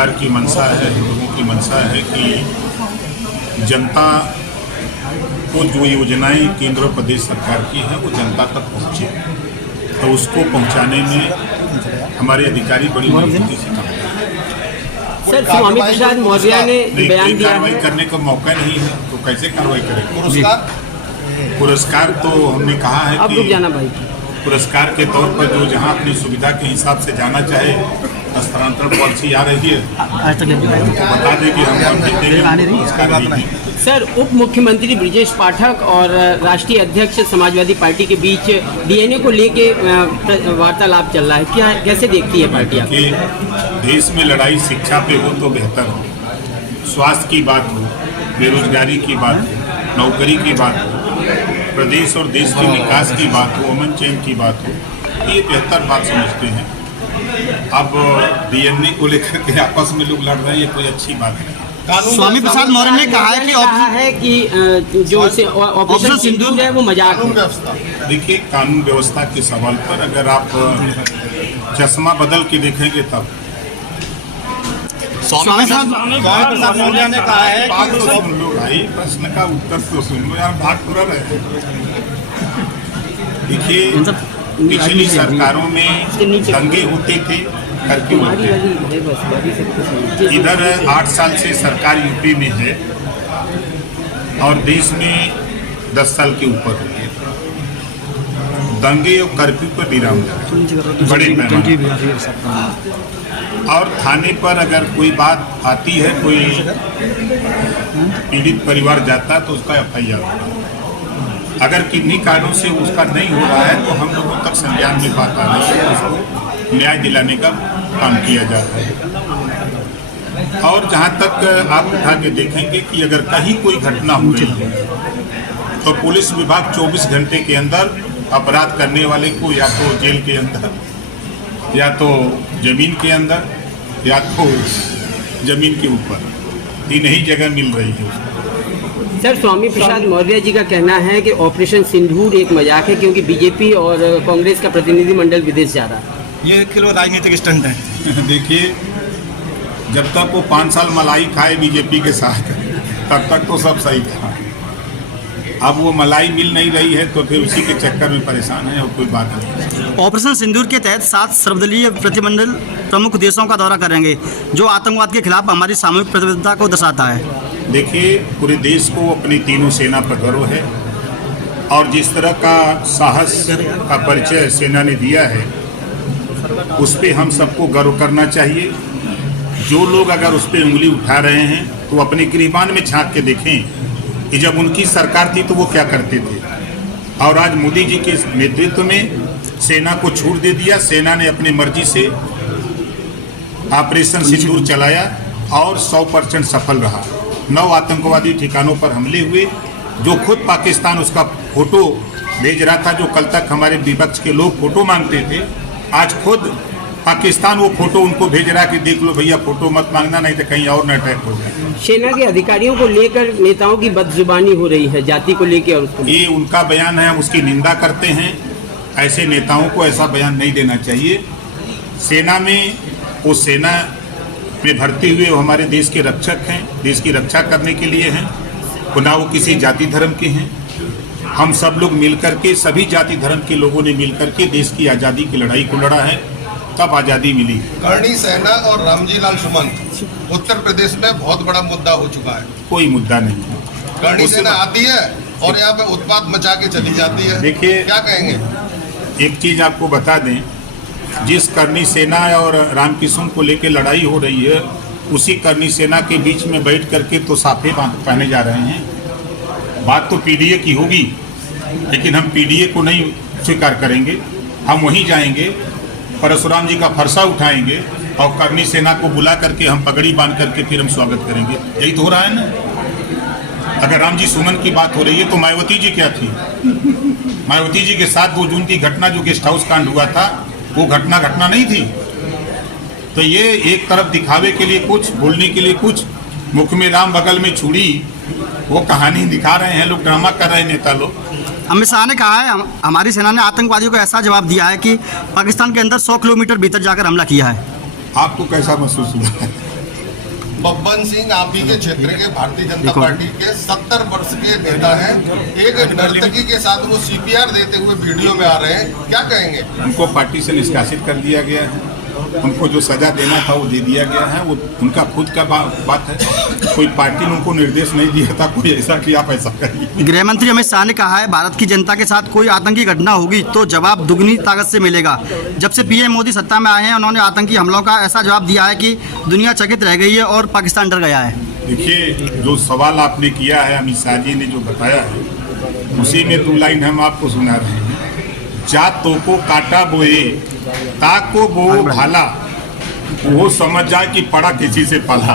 सरकार की मंशा है, लोगों की मंशा है कि जनता को जो योजनाएं केंद्र और प्रदेश सरकार की हैं वो जनता तक पहुँचे, तो उसको पहुँचाने में हमारे अधिकारी बड़ी मजबूती से काम करते हैं। सर, स्वामी प्रसाद मौर्य ने बयान दिया कार्रवाई है, करने का मौका नहीं है तो कैसे कार्रवाई करेंगे? पुरस्कार तो हमने कहा है अब रुक जाना भाई। पुरस्कार के तौर पर जो जहां अपनी सुविधा के हिसाब से जाना चाहे, स्थानांतरण पॉलिसी आ रही है तो बता दें कि हम पुरस्कार देंगे। सर, उप मुख्यमंत्री ब्रिजेश पाठक और राष्ट्रीय अध्यक्ष समाजवादी पार्टी के बीच डीएनए को लेके वार्तालाप चल रहा है, क्या कैसे देखती है पार्टी? कि देश में लड़ाई शिक्षा पे हो तो बेहतर हो, स्वास्थ्य की बात हो, बेरोजगारी की बात हो, नौकरी की बात हो, प्रदेश और देश के विकास की बात हो, अमन चैन की बात हो, ये बेहतर बात समझते हैं। अब डीएनए को लेकर के आपस में लोग लड़ रहे हैं, ये कोई अच्छी बात नहीं। स्वामी प्रसाद मौर्य ने कहा है कि जो ऑपरेशन सिंदूर है वो मजाक है। देखिए, कानून व्यवस्था के सवाल पर अगर आप चश्मा बदल के देखेंगे तब स्वामी प्रसाद मौर्य ने कहा है बात तो सुन लो भाई, प्रश्न का उत्तर तो सुन लो यार, भाग पूरा रहे। देखिए, पिछली सरकारों में दंगे होते थे, कर्फ्यू होते थे। इधर 8 साल से सरकार यूपी में है और देश में 10 साल के ऊपर हो गया। दंगे और कर्फ्यू पर विराम बड़े पैमाने और थाने पर अगर कोई बात आती है, कोई पीड़ित परिवार जाता है तो उसका FIR होता है। अगर किन्हीं कारणों से उसका नहीं हो रहा है तो हम लोगों तक संज्ञान में बात आ रही है, उसको न्याय दिलाने का काम किया जाता है। और जहाँ तक आप उठा के देखेंगे कि अगर कहीं कोई घटना हो रही है तो पुलिस विभाग 24 घंटे के अंदर अपराध करने वाले को या तो जेल के अंदर, या तो जमीन के अंदर, या तो जमीन के ऊपर, तीन ही जगह मिल रही है उसको। सर, स्वामी प्रसाद मौर्य जी का कहना है कि ऑपरेशन सिंदूर एक मजाक है क्योंकि बीजेपी और कांग्रेस का प्रतिनिधिमंडल विदेश जा रहा है। ये केवल राजनीतिक स्टंट है। देखिए, जब तक वो 5 साल मलाई खाए बीजेपी के साथ तब तक तो सब सही था। अब वो मलाई मिल नहीं रही है तो फिर उसी के चक्कर में परेशान है और कोई बात नहीं। ऑपरेशन सिंदूर के तहत 7 सर्वदलीय प्रतिनिधिमंडल प्रमुख देशों का दौरा करेंगे, जो आतंकवाद के खिलाफ हमारी सामूहिक प्रतिबद्धता को दर्शाता है। देखिए, पूरे देश को अपनी तीनों सेना पर गर्व है और जिस तरह का साहस का परिचय सेना ने दिया है उस पर हम सबको गर्व करना चाहिए। जो लोग अगर उस पर उंगली उठा रहे हैं तो अपने गिरबान में झांक के देखें कि जब उनकी सरकार थी तो वो क्या करते थे। और आज मोदी जी के नेतृत्व में सेना को छूट दे दिया, सेना ने अपनी मर्जी से ऑपरेशन सिंदूर चलाया और 100% सफल रहा। 9 आतंकवादी ठिकानों पर हमले हुए, जो खुद पाकिस्तान उसका फोटो भेज रहा था, जो कल तक हमारे विपक्ष के लोग फोटो मांगते थे, आज खुद पाकिस्तान वो फोटो उनको भेज रहा है कि देख लो भैया, फोटो मत मांगना नहीं तो कहीं और न अटैक होगा। सेना के अधिकारियों को लेकर नेताओं की बदजुबानी हो रही है, जाति को लेकर और उसको ये उनका बयान है, हम उसकी निंदा करते हैं। ऐसे नेताओं को ऐसा बयान नहीं देना चाहिए। सेना में वो सेना में भर्ती हुए वो हमारे देश के रक्षक हैं, देश की रक्षा करने के लिए हैं, ना वो किसी जाति धर्म के हैं। हम सब लोग मिलकर के, सभी जाति धर्म के लोगों ने मिलकर के देश की आज़ादी की लड़ाई को लड़ा है, तब आज़ादी मिली। करणी सेना और रामजी लाल सुमन उत्तर प्रदेश में बहुत बड़ा मुद्दा हो चुका है। कोई मुद्दा नहीं। करणी सेना आती है और यहाँ पे उत्पात मचा के चली जाती है। देखिए, क्या कहेंगे? एक चीज़ आपको बता दें, जिस करनी सेना और रामकिशन को लेकर लड़ाई हो रही है, उसी करनी सेना के बीच में बैठ करके तो साफे पहने जा रहे हैं। बात तो पीडीए की होगी, लेकिन हम पीडीए को नहीं स्वीकार करेंगे। हम वहीं जाएंगे, परशुराम जी का फरसा उठाएंगे और करनी सेना को बुला करके हम पगड़ी बांध करके फिर हम स्वागत करेंगे। यही तो हो रहा है ना। अगर राम जी सुमन की बात हो रही है तो मायावती जी क्या थी? मायावती जी के साथ 2 जून की घटना जो गेस्ट हाउस कांड हुआ था, वो घटना नहीं थी। तो ये एक तरफ दिखावे के लिए कुछ, बोलने के लिए कुछ, मुख में राम बगल में छुरी, वो कहानी दिखा रहे हैं लोग, ड्रामा कर रहे हैं नेता लोग। अमित शाह ने कहा है हमारी सेना ने आतंकवादियों को ऐसा जवाब दिया है कि पाकिस्तान के अंदर 100 किलोमीटर भीतर जाकर हमला किया है। आपको कैसा महसूस हुआ है? बब्बन सिंह आप ही के क्षेत्र के भारतीय जनता पार्टी के 70 वर्ष के नेता हैं। एक नर्तकी के साथ वो सीपीआर देते हुए वीडियो में आ रहे हैं, क्या कहेंगे? उनको पार्टी से निष्कासित कर दिया गया है। उनको जो सजा देना था वो दे दिया गया है। वो उनका खुद का बात है। कोई पार्टी ने उनको निर्देश नहीं दिया था कोई ऐसा कि आप ऐसा करिए। गृह मंत्री अमित शाह ने कहा है भारत की जनता के साथ कोई आतंकी घटना होगी तो जवाब दुगनी ताकत से मिलेगा। जब से पीएम मोदी सत्ता में आए हैं उन्होंने आतंकी हमलों का ऐसा जवाब दिया है कि दुनिया चकित रह गई है और पाकिस्तान डर गया है। देखिए, जो सवाल आपने किया है, अमित शाह जी ने जो बताया है उसी में 2 लाइन हम आपको सुना रहे हैं। जातों को काटा बोए ताको बो भाला, वो समझ जाए कि पड़ा किसी से पाला।